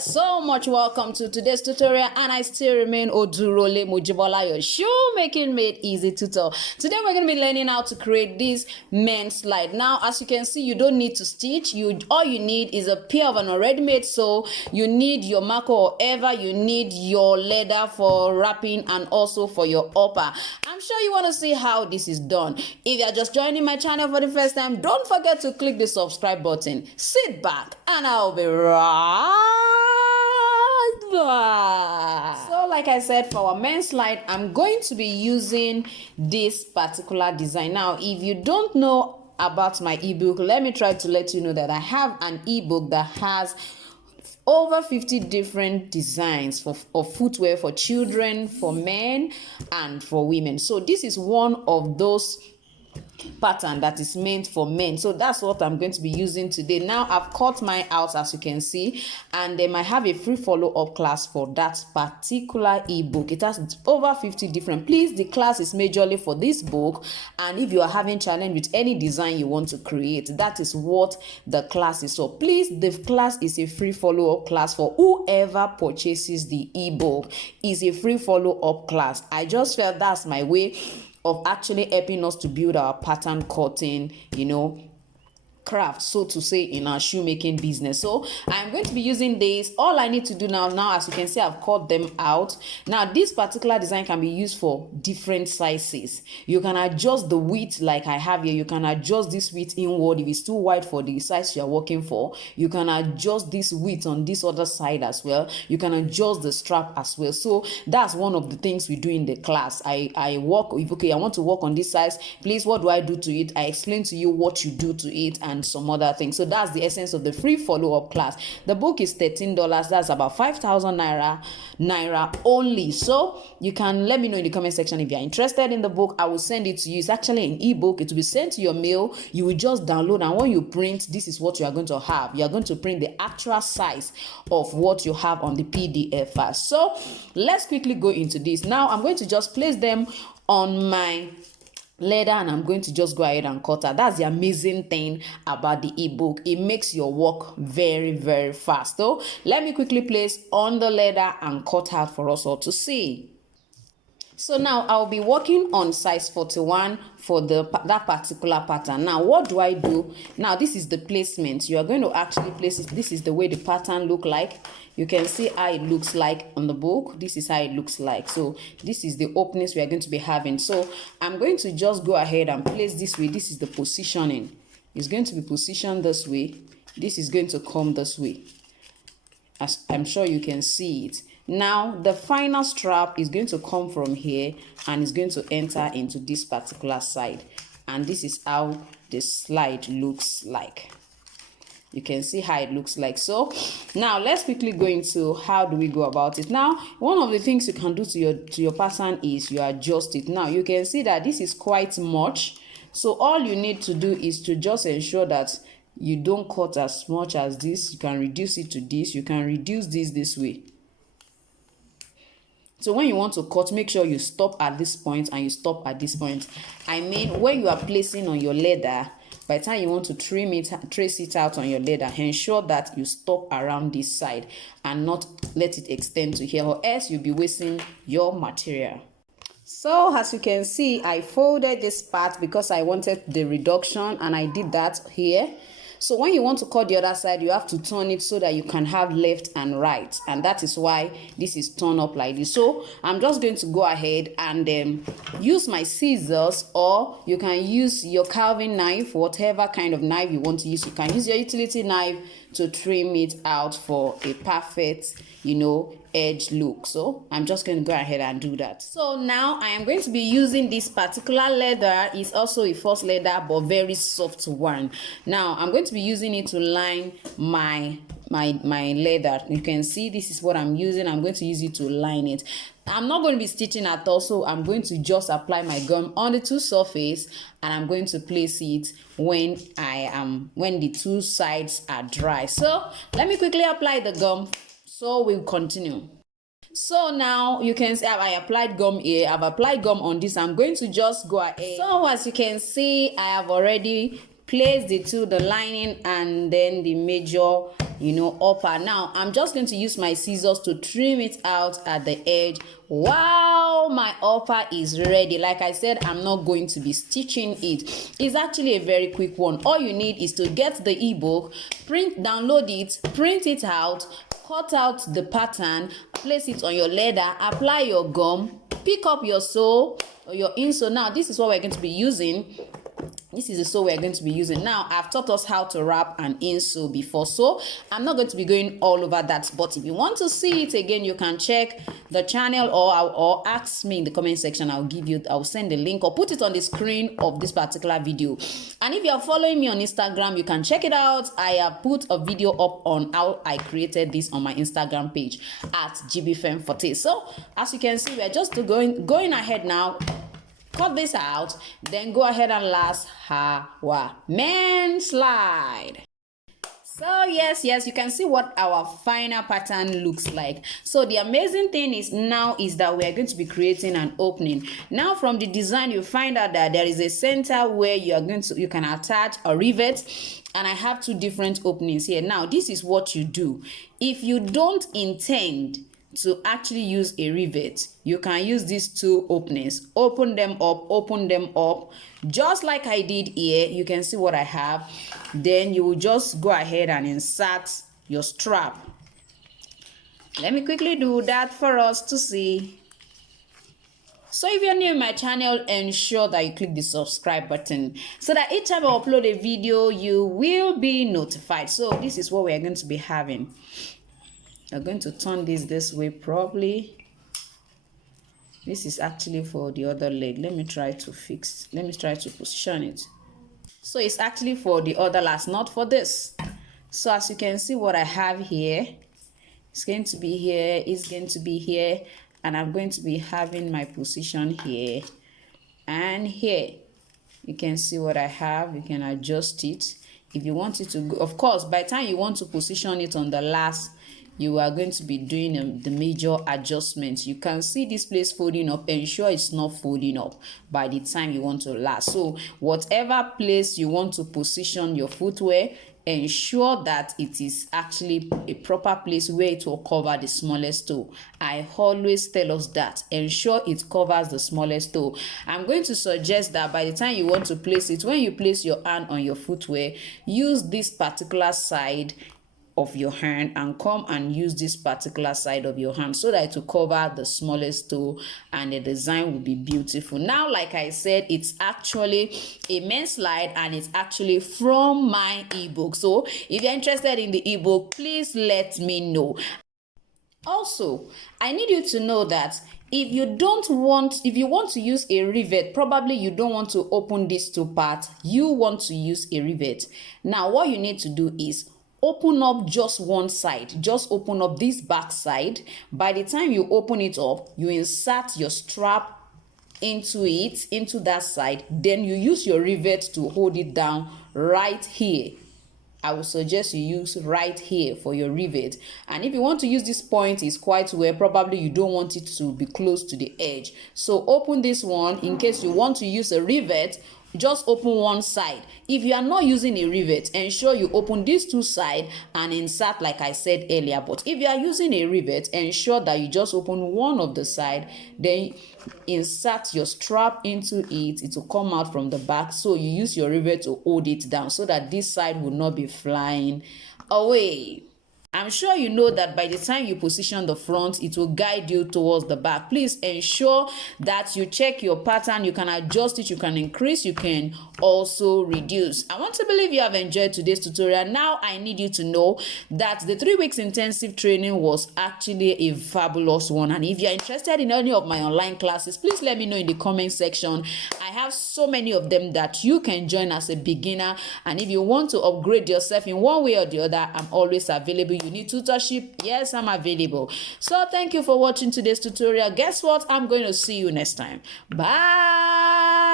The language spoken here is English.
so much welcome to today's tutorial, and I still remain Odurole Mojibola, your shoemaking made easy tutor. Today we're going to be learning how to create this men slide. Now, as you can see, you don't need to stitch. All you need is a pair of an already made sole. You need your marker or ever. You need your leather for wrapping and also for your upper. I'm sure you want to see how this is done. If you're just joining my channel for the first time, don't forget to click the subscribe button. Sit back and I'll be right back. So like I said, for our men's slide, I'm going to be using this particular design. Now, if you don't know about my ebook, let me try to let you know that I have an ebook that has over 50 different designs of footwear for children, for men, and for women. So this is one of those pattern that is meant for men, so that's what I'm going to be using today. Now I've cut mine out, as you can see, and then I have a free follow-up class for that particular ebook. It has over 50 different. Please, the class is majorly for this book, and if you are having challenge with any design you want to create, that is what the class is. So please, the class is a free follow-up class for whoever purchases the ebook. Is a free follow-up class. I just felt that's my way of actually helping us to build our pattern cutting, craft, so to say, in our shoemaking business. So I'm going to be using this. All I need to do now, as you can see, I've cut them out. Now this particular design can be used for different sizes. You can adjust the width like I have here. You can adjust this width inward if it's too wide for the size you're working for. You can adjust this width on this other side as well. You can adjust the strap as well. So that's one of the things we do in the class. I work with, okay, I want to work on this size, please, what do I do to it? I explain to you what you do to it and some other things. So that's the essence of the free follow-up class. The book is $13. That's about 5,000 naira only. So you can let me know in the comment section if you're interested in the book. I will send it to you. It's actually an ebook. It will be sent to your mail. You will just download, and when you print, this is what you are going to have. You are going to print the actual size of what you have on the PDF file. So let's quickly go into this. Now I'm going to just place them on my leather, and I'm going to just go ahead and cut out. That's the amazing thing about the ebook. It makes your work very, very fast. So let me quickly place on the leather and cut out for us all to see. So now I'll be working on size 41 for that particular pattern. Now what do I do? Now this is the placement. You are going to actually place it. This is the way the pattern look like. You can see how it looks like on the book. This is how it looks like. So this is the openings we are going to be having. So I'm going to just go ahead and place this way. This is the positioning. It's going to be positioned this way. This is going to come this way, as I'm sure you can see it. Now the final strap is going to come from here and it's going to enter into this particular side, and this is how the slide looks like. You can see how it looks like. So now let's quickly go into how do we go about it. Now one of the things you can do to your pattern is you adjust it. Now you can see that this is quite much, so all you need to do is to just ensure that you don't cut as much as this. You can reduce it to this. You can reduce this way. So when you want to cut, make sure you stop at this point and you stop at this point. I mean, when you are placing on your leather, by the time you want to trim it, trace it out on your leather, ensure that you stop around this side and not let it extend to here, or else you'll be wasting your material. So as you can see, I folded this part because I wanted the reduction, and I did that here. So when you want to cut the other side, you have to turn it so that you can have left and right, and that is why this is turned up like this. So I'm just going to go ahead and use my scissors, or you can use your carving knife, whatever kind of knife you want to use. You can use your utility knife to trim it out for a perfect, edge look. So I'm just going to go ahead and do that. So now I am going to be using this particular leather. It's also a Faux leather, but very soft one. Now I'm going to be using it to line my leather. You can see this is what I'm using. I'm going to use it to line it. I'm not going to be stitching at all, so I'm going to just apply my gum on the two surface, and I'm going to place it when the two sides are dry. So let me quickly apply the gum. So we'll continue. So now you can see I applied gum here. I've applied gum on this. I'm going to just go ahead. So as you can see, I have already place the lining and then the major, upper. Now I'm just going to use my scissors to trim it out at the edge. Wow, my upper is ready. Like I said, I'm not going to be stitching it. It's actually a very quick one. All you need is to get the ebook, download it, print it out, cut out the pattern, place it on your leather, apply your gum, pick up your sole or your insole. Now this is what we're going to be using. This is the sole we're going to be using. Now, I've taught us how to wrap an insole before, so I'm not going to be going all over that. But if you want to see it again, you can check the channel or ask me in the comment section. I'll send the link or put it on the screen of this particular video. And if you are following me on Instagram, you can check it out. I have put a video up on how I created this on my Instagram page at Jibbyfem Forte. So, as you can see, we're just going ahead now. Cut this out, then go ahead and last our men slide. So yes, you can see what our final pattern looks like. So the amazing thing is that we are going to be creating an opening. Now from the design, you find out that there is a center where you can attach a rivet, and I have two different openings here. Now this is what you do. If you don't intend to actually use a rivet, you can use these two openings. Open them up, just like I did here. You can see what I have. Then you will just go ahead and insert your strap. Let me quickly do that for us to see. So if you're new in my channel, ensure that you click the subscribe button so that each time I upload a video, you will be notified. So this is what we are going to be having. I'm going to turn this way properly. This is actually for the other leg. Let me try to position it. So it's actually for the other last, not for this. So as you can see what I have here, it's going to be here, it's going to be here, and I'm going to be having my position here and here. You can see what I have. You can adjust it if you want it to go. Of course, by the time you want to position it on the last, you are going to be doing the major adjustments. You can see this place folding up. Ensure it's not folding up by the time you want to last. So whatever place you want to position your footwear, ensure that it is actually a proper place where it will cover the smallest toe. I always tell us that. Ensure it covers the smallest toe. I'm going to suggest that by the time you want to place it, when you place your hand on your footwear, use this particular side of your hand and come and use this particular side of your hand so that it will cover the smallest toe and the design will be beautiful. Now, like I said, it's actually a men's slide and it's actually from my ebook. So if you're interested in the ebook, please let me know. Also, I need you to know that if you want to use a rivet, probably you don't want to open these two parts, you want to use a rivet. Now what you need to do is open up just one side. Just open up this back side. By the time you open it up, you insert your strap into that side. Then you use your rivet to hold it down right here. I would suggest you use right here for your rivet. And if you want to use this point, is quite where probably you don't want it to be close to the edge. So open this one in case you want to use a rivet. Just open one side. If you are not using a rivet, ensure you open these two sides and insert like I said earlier. But if you are using a rivet, ensure that you just open one of the side, then insert your strap into it. It will come out from the back. So you use your rivet to hold it down so that this side will not be flying away. I'm sure you know that by the time you position the front, it will guide you towards the back. Please ensure that you check your pattern. You can adjust it, you can increase, you can also reduce. I want to believe you have enjoyed today's tutorial. Now I need you to know that the 3 weeks intensive training was actually a fabulous one. And if you're interested in any of my online classes, please let me know in the comment section. I have so many of them that you can join as a beginner. And if you want to upgrade yourself in one way or the other, I'm always available. You need tutorship? Yes, I'm available. So thank you for watching today's tutorial. Guess what? I'm going to see you next time. Bye.